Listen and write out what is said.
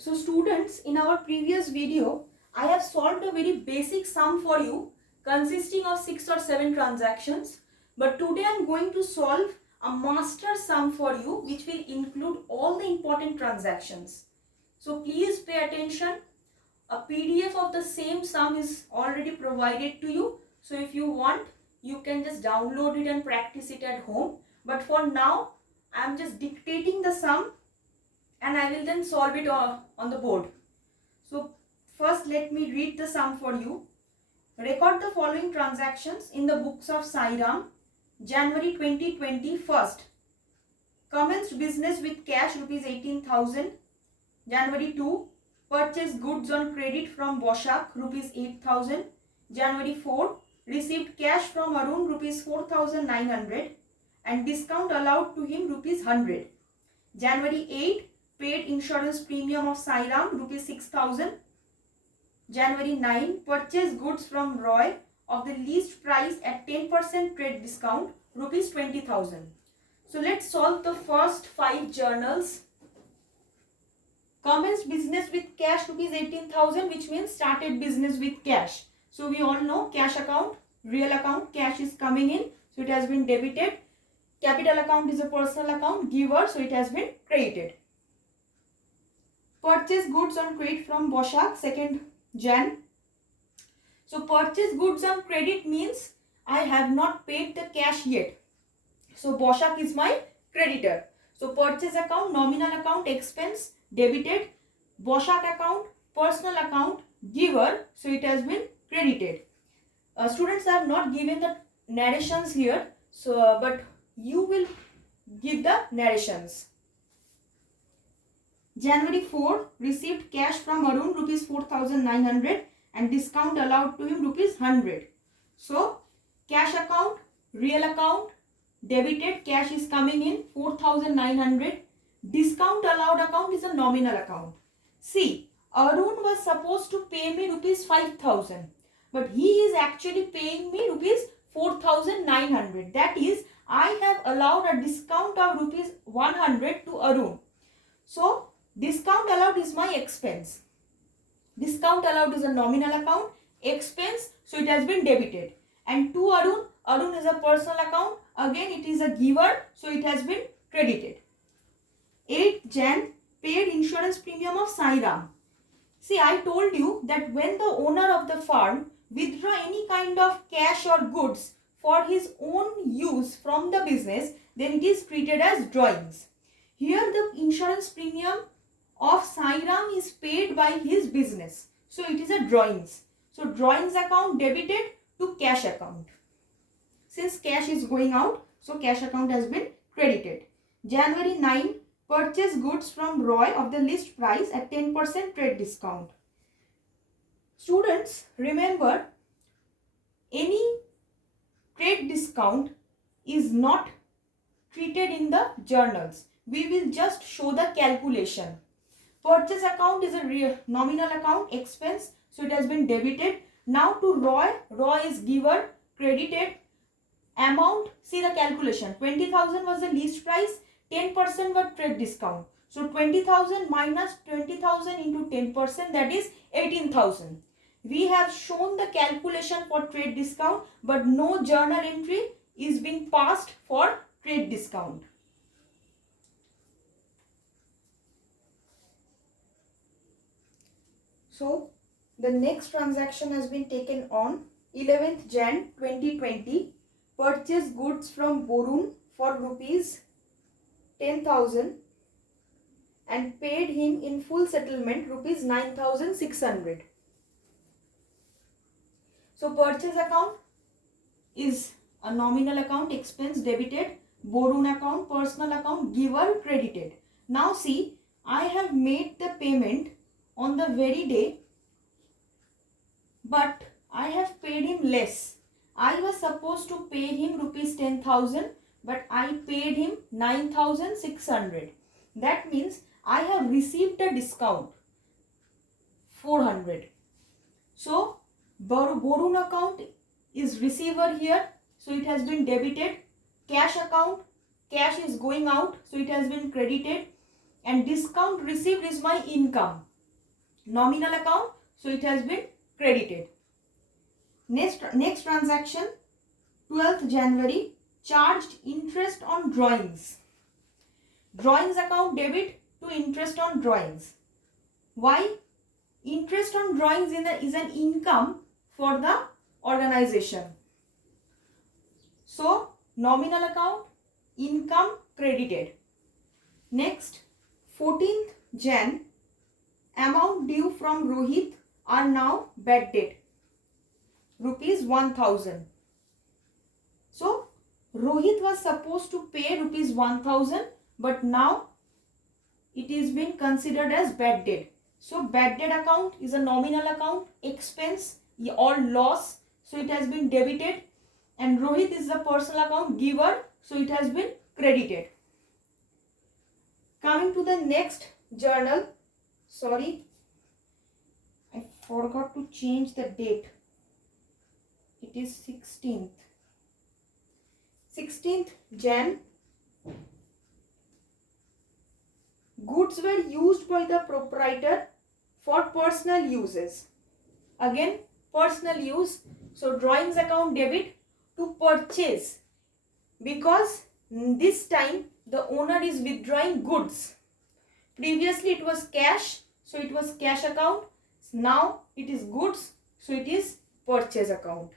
So students, in our previous video, I have solved a very basic sum for you consisting of 6 or 7 transactions. But today I am going to solve a master sum for you which will include all the important transactions. So please pay attention. A PDF of the same sum is already provided to you. So if you want, you can just download it and practice it at home. But for now, I am just dictating the sum and I will then solve it on the board. So first let me read the sum for you. Record the following transactions in the books of Sairam. January 2020 first. Commenced business with cash rupees 18,000. January 2. Purchased goods on credit from Boshak rupees 8,000. January 4. Received cash from Arun rupees 4,900 and discount allowed to him rupees 100. January 8. Paid insurance premium of Sairam rupees 6,000. January 9. Purchased goods from Roy of the least price at 10% trade discount rupees 20,000. So let's solve the first 5 journals. Commenced business with cash rupees 18,000, which means started business with cash. So we all know cash account, real account, cash is coming in, so it has been debited. Capital account is a personal account, giver, so it has been credited. Purchase goods on credit from Boshak, 2nd Jan. So purchase goods on credit means I have not paid the cash yet. So Boshak is my creditor. So purchase account, nominal account, expense, debited. Boshak account, personal account, giver, so it has been credited. Students, I have not given the narrations here, so but you will give the narrations. January 4, received cash from Arun rupees 4,900 and discount allowed to him rupees 100. So cash account, real account, debited, cash is coming in 4,900. Discount allowed account is a nominal account. See, Arun was supposed to pay me rupees 5,000, but he is actually paying me rupees 4,900. That is, I have allowed a discount of rupees 100 to Arun. So discount allowed is my expense. Discount allowed is a nominal account, expense, so it has been debited. And to Arun, Arun is a personal account, again it is a giver, so it has been credited. 8th Jan, paid insurance premium of Sairam. See, I told you that when the owner of the farm withdraw any kind of cash or goods for his own use from the business, then it is treated as drawings. Here the insurance premium of Sairam is paid by his business. So it is a drawings. So drawings account debited to cash account. Since cash is going out, so cash account has been credited. January 9, purchase goods from Roy of the list price at 10% trade discount. Students, remember, any trade discount is not treated in the journals. We will just show the calculation. Purchase account is a nominal account, expense, so it has been debited. Now to Roy, Roy is giver, credited. Amount, see the calculation, 20,000 was the least price, 10% was trade discount. So 20,000 minus 20,000 into 10%, that is 18,000. We have shown the calculation for trade discount, but no journal entry is being passed for trade discount. So the next transaction has been taken on 11th Jan 2020. Purchase goods from Borun for rupees 10,000 and paid him in full settlement rupees 9,600. So purchase account is a nominal account, expense debited. Borun account, personal account, giver credited. Now see, I have made the payment on the very day, but I have paid him less. I was supposed to pay him rupees 10,000, but I paid him 9,600. That means I have received a discount 400. So Borun account is receiver here, so it has been debited. Cash account, cash is going out, so it has been credited. And discount received is my income. nominal account, so it has been credited. Next transaction, 12th January, charged interest on drawings. Drawings account debit to interest on drawings. Why? Interest on drawings is an income for the organization. So nominal account, income credited. Next, 14th Jan, amount due from Rohit are now bad debt, rupees 1000. So Rohit was supposed to pay rupees 1000, but now it is being considered as bad debt. So bad debt account is a nominal account, expense or loss, so it has been debited, and Rohit is the personal account giver, so it has been credited. Coming to the next journal, sorry, I forgot to change the date. It is 16th Jan. Goods were used by the proprietor for personal uses. Again, personal use. So drawings account debit to purchase, because this time the owner is withdrawing goods. Previously it was cash, so it was cash account. Now it is goods, so it is purchase account.